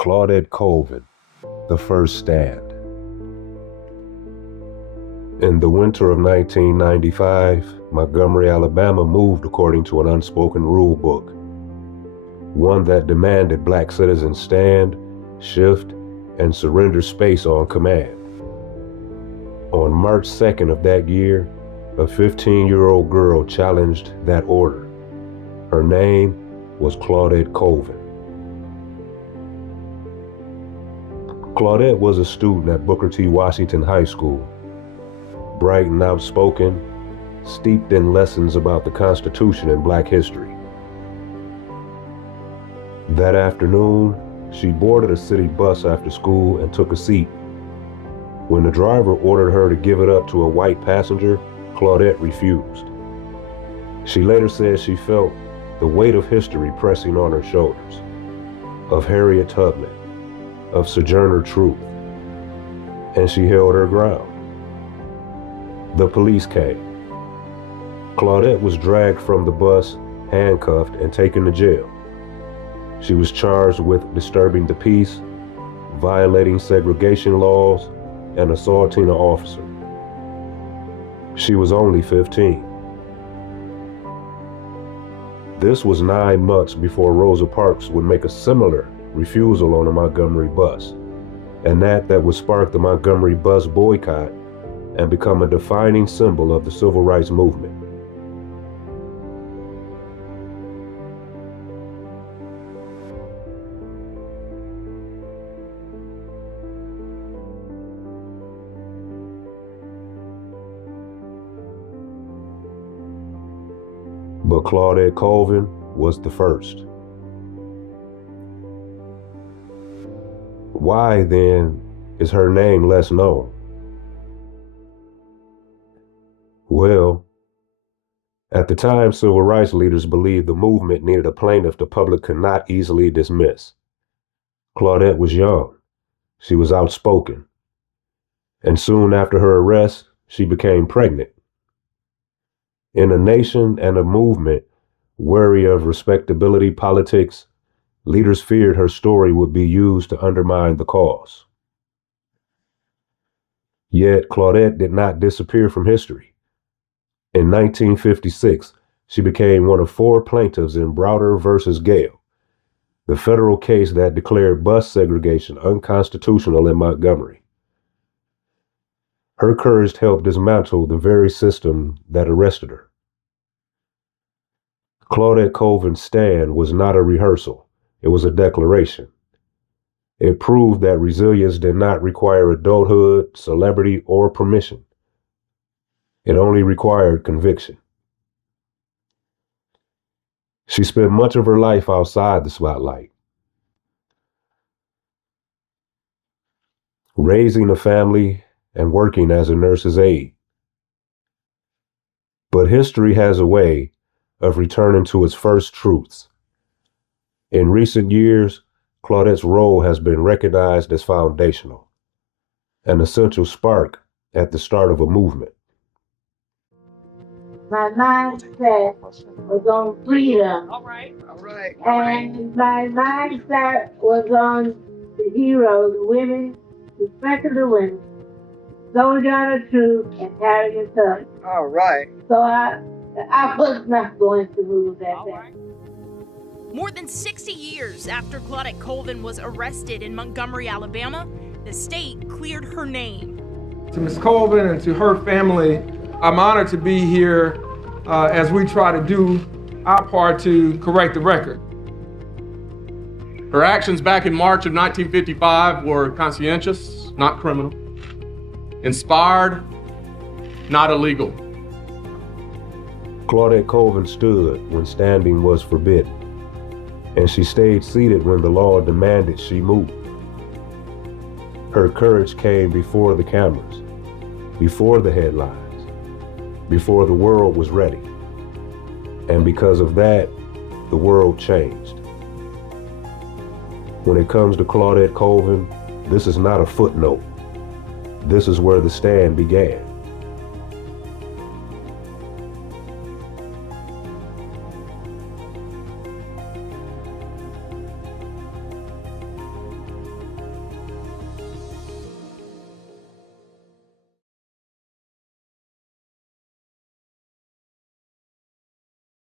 Claudette Colvin, The First Stand. In the winter of 1995, Montgomery, Alabama moved according to an unspoken rule book, one that demanded black citizens stand, shift, and surrender space on command. On March 2nd of that year, a 15-year-old girl challenged that order. Her name was Claudette Colvin. Claudette was a student at Booker T. Washington High School, bright and outspoken, steeped in lessons about the Constitution and Black history. That afternoon, she boarded a city bus after school and took a seat. When the driver ordered her to give it up to a white passenger, Claudette refused. She later said she felt the weight of history pressing on her shoulders, of Harriet Tubman, of Sojourner Truth, and she held her ground. The police came. Claudette was dragged from the bus, handcuffed, and taken to jail. She was charged with disturbing the peace, violating segregation laws, and assaulting an officer. She was only 15. This was 9 months before Rosa Parks would make a similar refusal on a Montgomery bus, and that would spark the Montgomery bus boycott and become a defining symbol of the civil rights movement. But Claudette Colvin was the first. Why, then, is her name less known? Well, at the time, civil rights leaders believed the movement needed a plaintiff the public could not easily dismiss. Claudette was young. She was outspoken. And soon after her arrest, she became pregnant. In a nation and a movement wary of respectability politics, leaders feared her story would be used to undermine the cause. Yet Claudette did not disappear from history. In 1956, she became one of 4 plaintiffs in Browder versus Gale, the federal case that declared bus segregation unconstitutional in Montgomery. Her courage helped dismantle the very system that arrested her. Claudette Colvin's stand was not a rehearsal, it was a declaration. It proved that resilience did not require adulthood, celebrity, or permission. It only required conviction. She spent much of her life outside the spotlight, raising a family and working as a nurse's aide. But history has a way of returning to its first truths. In recent years, Claudette's role has been recognized as foundational, an essential spark at the start of a movement. My mindset was on freedom. All right. And my mindset was on the heroes, the women, especially the women. Sojourner Truth and Harriet Tubman. All right. So I was not going to lose that day. More than 60 years after Claudette Colvin was arrested in Montgomery, Alabama, the state cleared her name. To Ms. Colvin and to her family, I'm honored to be here as we try to do our part to correct the record. Her actions back in March of 1955 were conscientious, not criminal. Inspired, not illegal. Claudette Colvin stood when standing was forbidden, and she stayed seated when the law demanded she move. Her courage came before the cameras, before the headlines, before the world was ready. And because of that, the world changed. When it comes to Claudette Colvin, this is not a footnote. This is where the stand began.